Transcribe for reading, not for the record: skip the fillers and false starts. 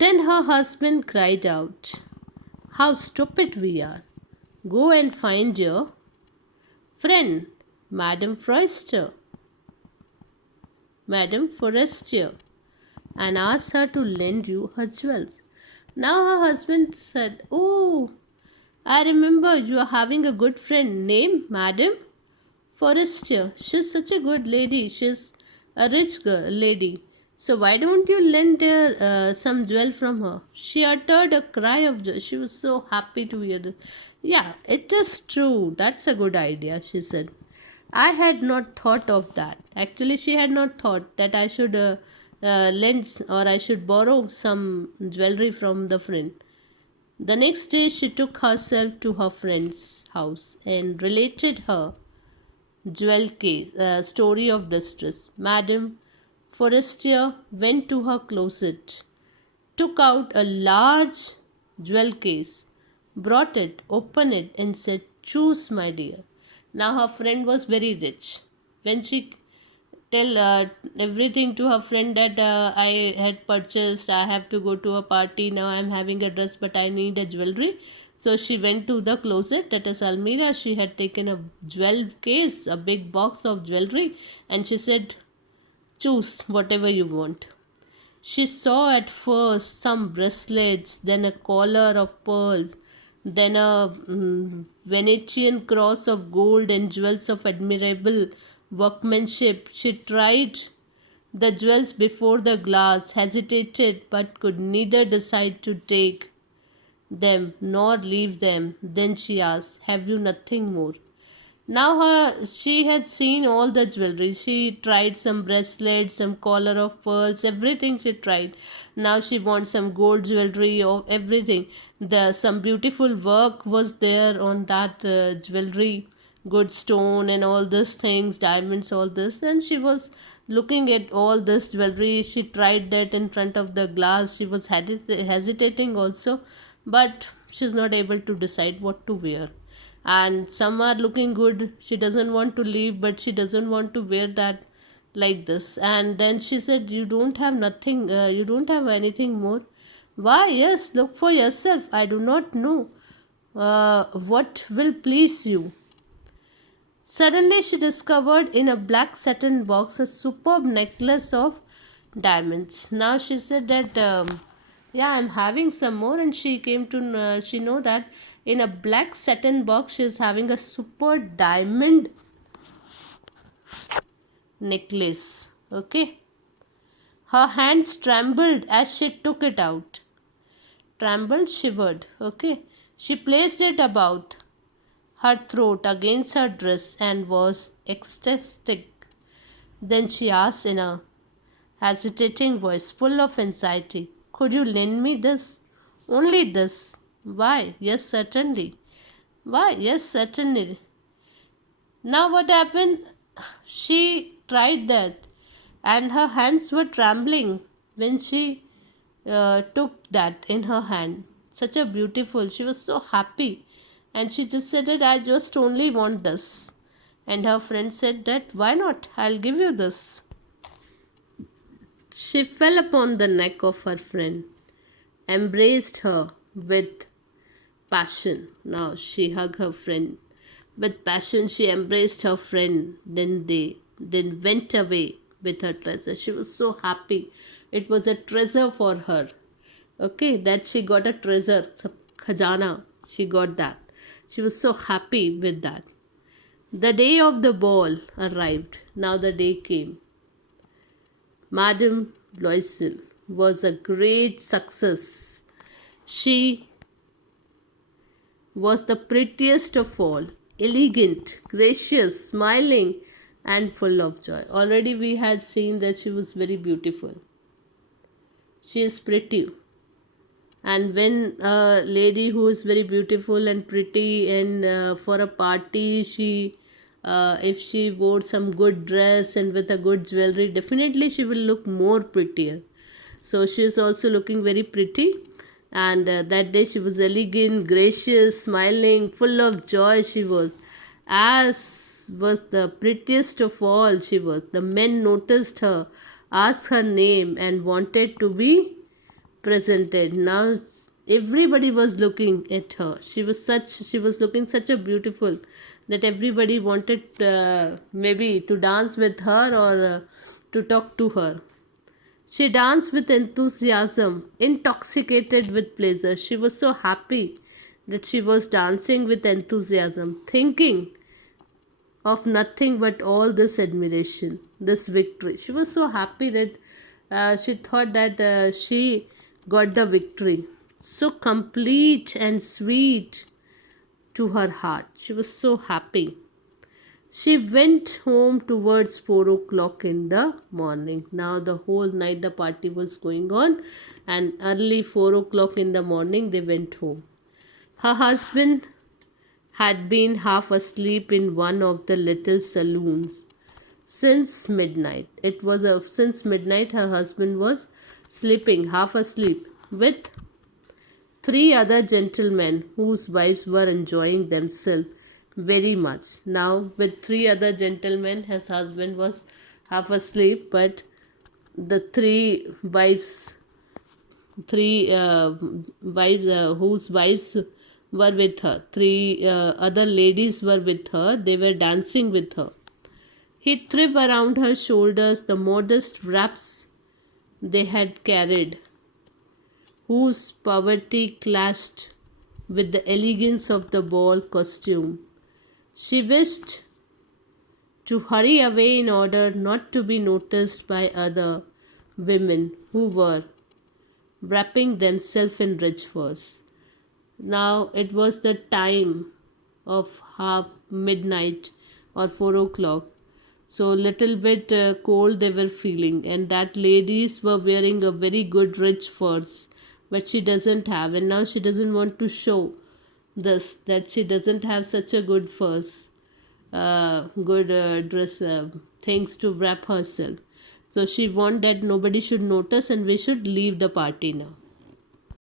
Then her husband cried out, "How stupid we are! Go and find your friend, Madame Forrester, Madame Forrester, and ask her to lend you her jewels." Now her husband said, "Oh, I remember you are having a good friend named Madame Forrester. She's such a good lady. She's a rich girl, lady. So why don't you lend her some jewel from her?" She uttered a cry of joy. She was so happy to hear this. "Yeah, it is true. That's a good idea," she said. "I had not thought of that. Actually, she had not thought that I should lend or I should borrow some jewelry from the friend." The next day, she took herself to her friend's house and related her jewel case, story of distress. Madame Forestier went to her closet, took out a large jewel case, brought it, opened it, and said, "Choose, my dear." Now her friend was very rich. When she tell everything to her friend that I had purchased, I have to go to a party now. I'm having a dress, but I need a jewelry. So she went to the closet, that is Almira. She had taken a jewel case, a big box of jewelry, and she said, "Choose whatever you want." She saw at first some bracelets, then a collar of pearls, then a Venetian cross of gold and jewels of admirable workmanship. She tried the jewels before the glass, hesitated, but could neither decide to take them nor leave them. Then she asked, "Have you nothing more?" Now she had seen all the jewelry. She tried some bracelets, some collar of pearls, everything she tried. Now she wants some gold jewelry or everything. The some beautiful work was there on that jewelry, good stone and all these things, diamonds, all this. And she was looking at all this jewelry. She tried that in front of the glass. She was hesitating also, but she's not able to decide what to wear. And some are looking good. She doesn't want to leave, but she doesn't want to wear that like this. And then she said, "You don't have nothing, you don't have anything more?" "Why, yes, look for yourself. I do not know what will please you." Suddenly she discovered in a black satin box a superb necklace of diamonds. Now she said that, yeah, I'm having some more, and she came to she know that in a black satin box she is having a super diamond necklace. Okay, her hands trembled as she took it out. Trembled, shivered. Okay, she placed it about her throat against her dress and was ecstatic. Then she asked in a hesitating voice, full of anxiety, "Could you lend me this? Only this?" "Why, yes, certainly." "Why, yes, certainly." Now, what happened? She tried that, and her hands were trembling when she took that in her hand. Such a beautiful, she was so happy, and she just said that, "I just only want this." And her friend said that, "Why not? I'll give you this." She fell upon the neck of her friend, embraced her with passion. Now she hugged her friend. With passion she embraced her friend. Then went away with her treasure. She was so happy. It was a treasure for her. Okay, that she got a treasure, khajana. She got that. She was so happy with that. The day of the ball arrived. Now the day came. Madame Loisel was a great success. She was the prettiest of all, elegant, gracious, smiling, and full of joy. Already we had seen that she was very beautiful. She is pretty. And when a lady who is very beautiful and pretty, and for a party, she if she wore some good dress and with a good jewelry, definitely she will look more prettier. So she is also looking very pretty. And that day she was elegant, gracious, smiling, full of joy. She was, as was the prettiest of all. She was. The men noticed her, asked her name, and wanted to be presented. Now everybody was looking at her. She was looking such a beautiful that everybody wanted maybe to dance with her or to talk to her. She danced with enthusiasm, intoxicated with pleasure. She was so happy that she was dancing with enthusiasm, thinking of nothing but all this admiration, this victory. She was so happy that she thought that she got the victory. So complete and sweet to her heart. She was so happy. She went home towards 4 o'clock in the morning. Now, the whole night the party was going on, and early 4 o'clock in the morning they went home. Her husband had been half asleep in one of the little saloons since midnight. Since midnight her husband was sleeping, half asleep, with three other gentlemen whose wives were enjoying themselves very much. Now, with three other gentlemen, his husband was half asleep, but the three wives whose wives were with her, three other ladies were with her, they were dancing with her. He threw around her shoulders the modest wraps they had carried, whose poverty clashed with the elegance of the ball costume. She wished to hurry away in order not to be noticed by other women who were wrapping themselves in rich furs. Now it was the time of half midnight or 4 o'clock, so little bit cold they were feeling, and that ladies were wearing a very good rich furs, but she doesn't have, and now she doesn't want to show this, that she doesn't have such a good furs, good dress things to wrap herself. So she want that nobody should notice and we should leave the party now.